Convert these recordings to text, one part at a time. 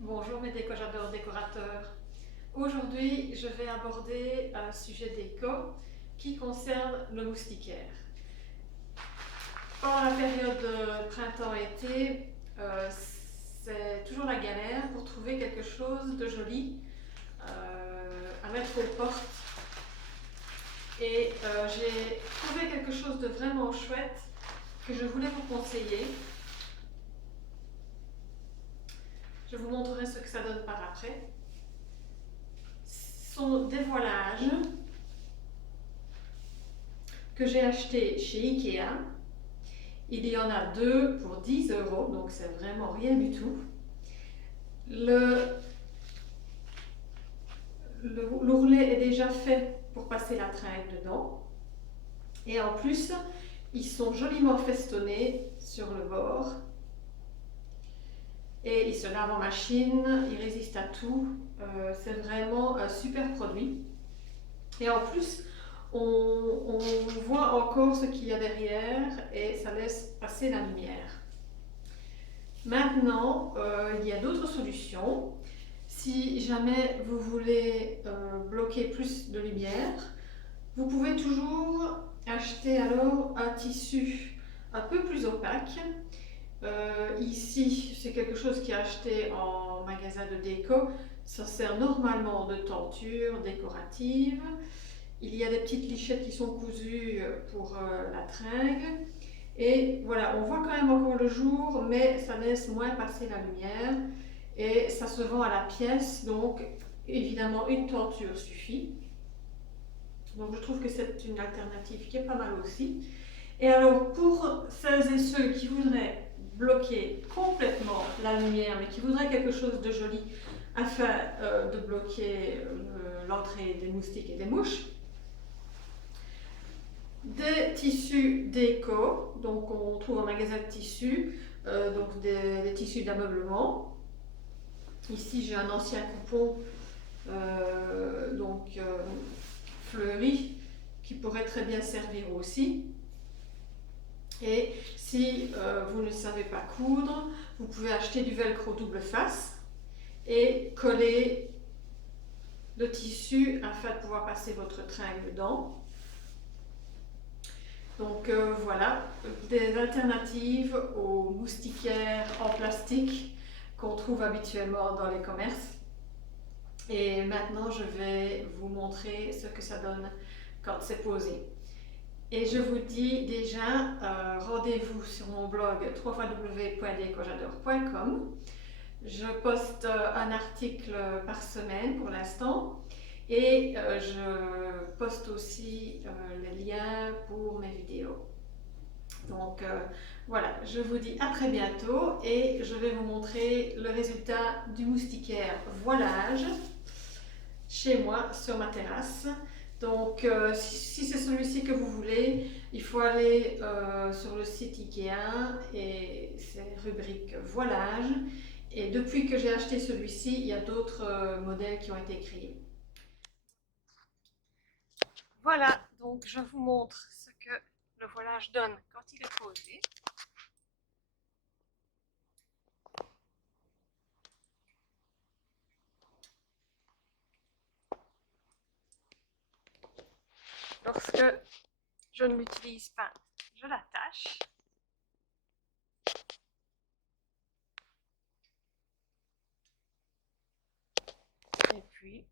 Bonjour mes j'adore décorateurs. Aujourd'hui, je vais aborder un sujet déco qui concerne le moustiquaire. Pendant la période de printemps-été, c'est toujours la galère pour trouver quelque chose de joli à mettre aux portes. Et j'ai trouvé quelque chose de vraiment chouette que je voulais vous conseiller. Je vous montrerai ce que ça donne par après. Ce sont des voilages que j'ai acheté chez Ikea. Il y en a deux pour 10 €, donc c'est vraiment rien du tout. L'ourlet est déjà fait pour passer la tringle dedans. Et en plus, ils sont joliment festonnés sur le bord. Et ils se lavent en machine, ils résistent à tout. C'est vraiment un super produit. Et en plus, on voit encore ce qu'il y a derrière et ça laisse passer la lumière. Maintenant, il y a d'autres solutions. Si jamais vous voulez bloquer plus de lumière, vous pouvez toujours acheter alors un tissu un peu plus opaque. Ici, c'est quelque chose qui est acheté en magasin de déco. Ça sert normalement de tenture décorative. Il y a des petites lichettes qui sont cousues pour la tringle. Et voilà, on voit quand même encore le jour, mais ça laisse moins passer la lumière. Et ça se vend à la pièce, donc évidemment une tenture suffit. Donc je trouve que c'est une alternative qui est pas mal aussi. Et alors pour celles et ceux qui voudraient bloquer complètement la lumière, mais qui voudraient quelque chose de joli afin de bloquer l'entrée des moustiques et des mouches, des tissus déco, donc on trouve en magasin de tissus, donc des tissus d'ameublement. Ici j'ai un ancien coupon fleuri qui pourrait très bien servir aussi. Et si vous ne savez pas coudre, vous pouvez acheter du velcro double face et coller le tissu afin de pouvoir passer votre tringle dedans. Donc voilà, des alternatives aux moustiquaires en plastique qu'on trouve habituellement dans les commerces. Et maintenant, je vais vous montrer ce que ça donne quand c'est posé. Et je vous dis déjà, rendez-vous sur mon blog www.decojadore.com. Je poste un article par semaine pour l'instant. Et je poste aussi les liens pour mes vidéos. Donc voilà, je vous dis à très bientôt et je vais vous montrer le résultat du moustiquaire voilage chez moi sur ma terrasse. Donc si c'est celui-ci que vous voulez, il faut aller sur le site Ikea et c'est rubrique voilage. Et depuis que j'ai acheté celui-ci, il y a d'autres modèles qui ont été créés. Voilà, donc je vous montre ce que le voilage donne quand il est posé. Lorsque je ne l'utilise pas, je l'attache. Et puis,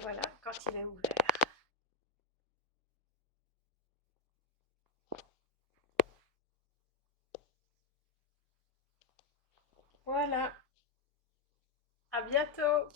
voilà, quand il est ouvert. Voilà, à bientôt!